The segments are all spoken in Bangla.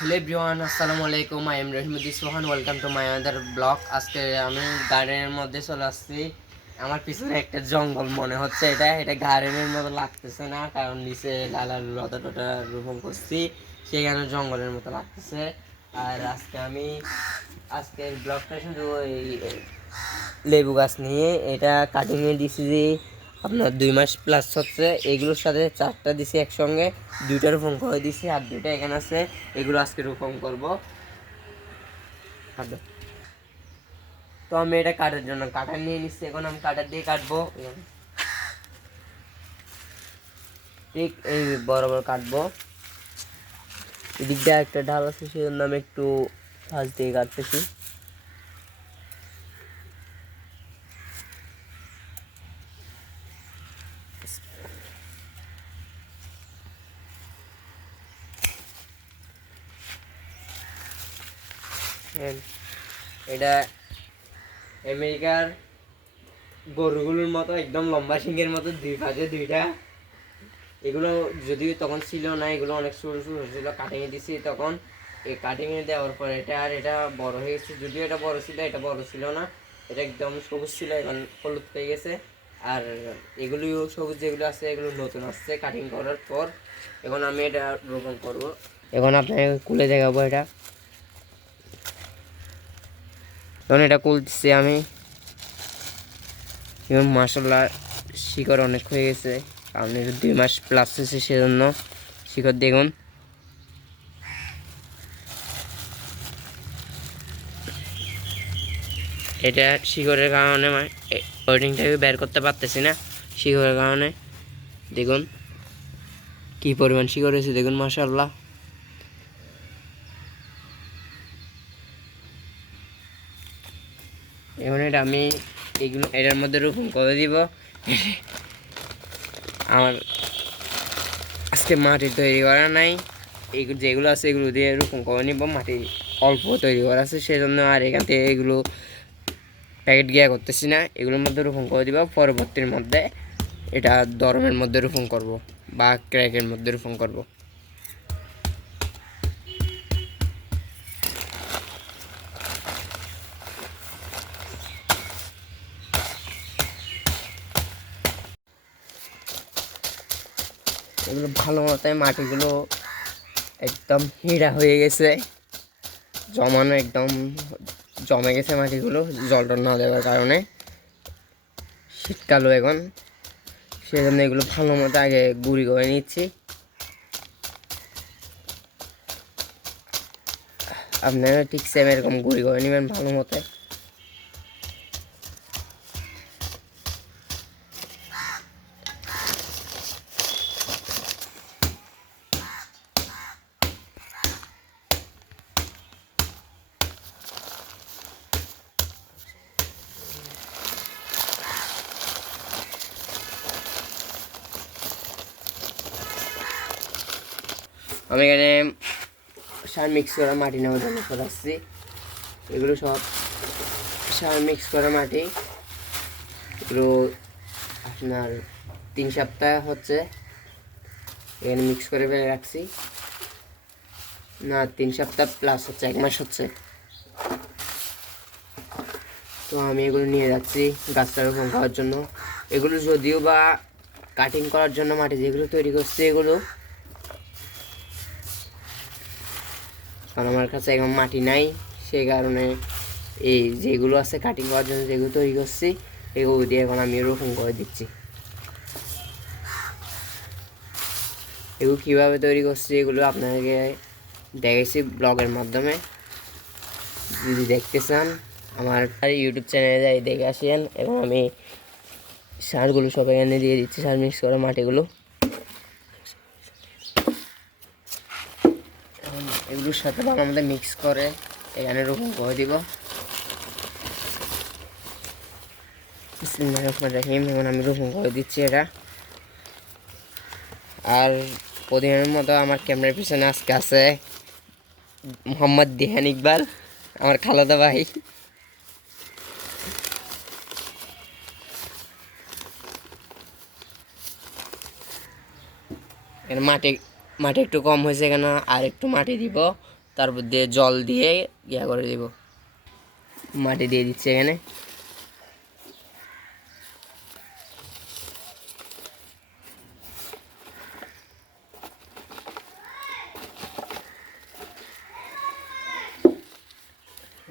হ্যালো এভরিওয়ান, আসসালামু আলাইকুম। I am Rahimuddin Sohan welcome to my other blog আজকে আমি গার্ডেনের মধ্যে চলে আসছি। আমার পিছনে একটা জঙ্গল মনে হচ্ছে এটা। এটা গার্ডেনের মতো লাগতেছে না, কারণ নিচে লালার লতা টতা রোপণ করছি। সেখানে জঙ্গলের মতো লাগতেছে। আর আজকে আমি, আজকের ব্লগটা শুধু ওই লেবু গাছ নিয়ে, এটা কাটিংয়ে দিছি আপনার দুই মাস প্লাস হচ্ছে, এগুলোর সাথে চারটা দিছি একসঙ্গে দুইটা রোপণ করে দিছি, আর দুইটা এখানে আছে, এগুলো আজকে রোপণ করব। তো আমি এটা কাটার জন্য কাটার নিয়ে নিচ্ছি, এখন আমি কাটার দিয়ে কাটবো। ঠিক এই বরাবর কাটবো। এদিক দিয়ে একটা ঢাল আছে, সেজন্য আমি একটু ফাঁস দিয়ে কাটতেছি। এটা আমেরিকার গরুগুলোর মতো, একদম লম্বা সিংহের মতো, দুই পাশে দুইটা। এগুলো যদিও তখন ছিল না, এগুলো অনেক ছোটো ছোটো ছিল কাটিংয়ে দিছি তখন। এই কাটিংয়ে দেওয়ার পর এটা আর এটা বড় হয়ে গেছে, যদিও এটা বড় ছিল, এটা বড় ছিল না। এটা একদম সবুজ ছিল, এখন হলুদ হয়ে গেছে। আর এগুলিও সবুজ যেগুলো আছে, এগুলো নতুন আসছে কাটিং করার পর। এখন আমি এটা রোপণ করব। এখন আপনাকে কুলে দেখাবো এটা। তখন এটা কুলতেছি আমি। এবং মাসাল্লাহ শিকড় অনেক হয়ে গেছে। এটা দুই মাস প্লাস হয়েছে সেজন্য শিকড় দেখুন। এটা শিকড়ের কারণে ওয়েডিংটাকে বের করতে পারতেছি না। শিকড়ের কারণে। দেখুন, কি পরিমাণ শিকড় হয়েছে, দেখুন মাসাল্লাহ এখন এটা আমি এগুলো, এটার মধ্যে রোপণ করে দিব? আমার আজকে মাটি তৈরি করা নাই। এগুলো যেগুলো আছে এগুলো দিয়ে রোপণ করে নিব? মাটি অল্প তৈরি করা আছে, সেজন্য আর এখান থেকে এগুলো প্যাকেট গিয়া করতেছি না। এগুলোর মধ্যে রোপণ করে দিব? পরবর্তীর মধ্যে এটা দরমের মধ্যে রোপণ করব, বা ক্র্যাকের মধ্যে রোপণ করব। এগুলো ভালো মতো মাটিগুলো একদম হিড়া হয়ে গেছে। জমানো একদম জমে গেছে মাটিগুলো জলটা না দেওয়ার কারণে। শীতকালও এখন। সেজন্য এগুলো ভালো মতো আগে গুঁড়ি করে নিচ্ছি। আপনারা ঠিক সেম এরকম গুঁড়ি করে নেবেন ভালো মতো আমি এখানে সার মিক্স করা মাটি নেওয়ার জন্য আসছি। এগুলো সব সার মিক্স করা মাটি। এগুলো আপনার তিন সপ্তাহ হচ্ছে। এখানে মিক্স করে ফেলে রাখছি। না, তিন সপ্তাহ প্লাস হচ্ছে, এক মাস হচ্ছে। তো আমি এগুলো নিয়ে যাচ্ছি গাছটা রোপণ করার জন্য। এগুলো যদিও বা কাটিং করার জন্য মাটি যেগুলো তৈরি করছে এগুলো কারণ আমার কাছে এখন মাটি নাই সেই কারণে এই যেগুলো আছে কাটিং করার জন্য যেগুলো তৈরি করছি, এগুলো দিয়ে এখন আমি রোপণ করে দিচ্ছি। এগুলো কীভাবে তৈরি করছি এগুলো আপনাকে দেখেছি ব্লগের মাধ্যমে। যদি দেখতে চান, আমার ইউটিউব চ্যানেলে যাই, দেখে আসেন। এবং আমি সারগুলো সব এখানে দিয়ে দিচ্ছি, সার মিক্স করা মাটিগুলো। এগুলোর সাথে বাবা আমাদের মিক্স করে, এখানে রোপণ করে দিব। রহিম, এখন আমি রোপণ করে দিচ্ছি এটা। আর প্রতিদিনের মতো আমার ক্যামেরার পিছনে আজকে আছে মোহাম্মদ দিহান ইকবাল, আমার খালাদা ভাই। মাটি মাটি একটু কম হয়েছে কেন, আর একটু মাটি দিব, তারপর দিয়ে জল দিয়ে ইয়া করে দিব। মাটি দিয়ে দিচ্ছে এখানে।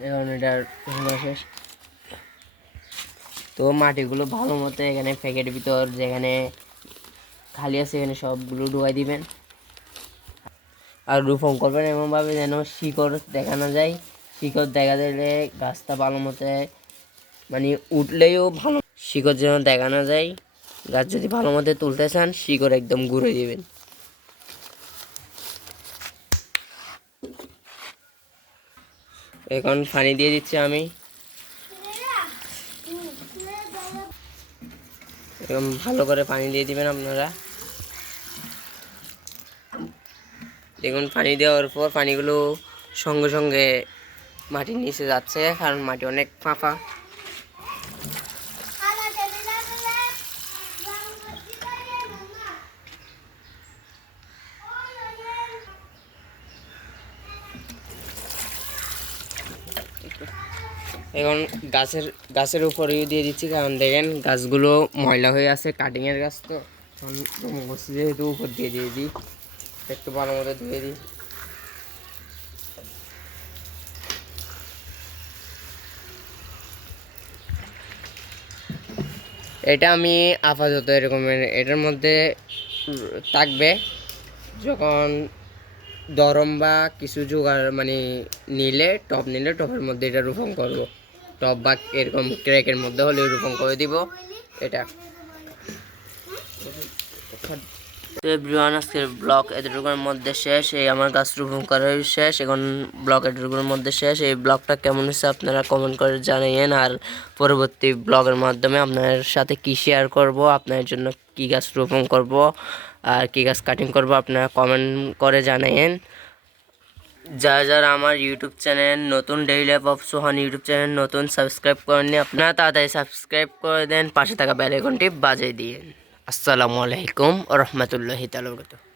এখন এটার শেষ। তো মাটিগুলো ভালো মতো এখানে প্যাকেটের ভিতর যেখানে খালি আছে, এখানে সবগুলো ঢুকাই দিবেন। আর রোপণ করবেন এমনভাবে যেন শিকড় দেখানো যায়। শিকড় দেখা দিলে গাছটা ভালো মতো মানে উঠলেও ভালো শিকড় যেন দেখানো যায়। গাছ যদি ভালো মতো তুলতে চান, শিকড় একদম ঘুরে দিবেন। এখন পানি দিয়ে দিচ্ছি আমি। এরকম ভালো করে পানি দিয়ে দিবেন আপনারা। দেখুন, পানি দেওয়ার পর পানিগুলো সঙ্গে সঙ্গে মাটির নিচে যাচ্ছে, কারণ মাটি অনেক ফাঁপা। এখন গাছের গাছের উপরেও দিয়ে দিচ্ছি, কারণ দেখেন গাছগুলো ময়লা হয়ে আছে কাটিংয়ের গাছ তো। এখন যেহেতু উপর দিয়ে দিয়ে দিই। একটু ভালো মতো ধুয়ে দিই। এটা আমি আপাতত এরকম এটার মধ্যে থাকবে যখন দরম বা কিছু জোগাড় মানে নিলে, টপ নিলে টপের মধ্যে এটা রোপণ করব। টপ বা এরকম ক্র্যাকের মধ্যে হলে রোপণ করে দিব। এটা। তো এভরিওয়ান আজকের ব্লগ এতটুকুর মধ্যে শেষ। এই আমার গাছ রোপণ করার শেষ। এখন ব্লগ এতটুকুর মধ্যে শেষ। এই ব্লগটা কেমন হচ্ছে আপনারা কমেন্ট করে জানাইয়েন। আর পরবর্তী ব্লগের মাধ্যমে আপনার সাথে কি শেয়ার করব, আপনার জন্য কি গাছ রোপণ করব, আর কি গাছ কাটিং করব, আপনারা কমেন্ট করে জানাইয়েন। যারা যারা আমার ইউটিউব চ্যানেল নতুন daily life of Sohan YouTube channel নতুন সাবস্ক্রাইব করেননি, আপনারা তাড়াতাড়ি সাবস্ক্রাইব করে দেন। পাশে থাকা বেল আইকনটি বাজিয়ে দিন আসসালামু আলাইকুম রহমতুল্লাহি তালবরকাত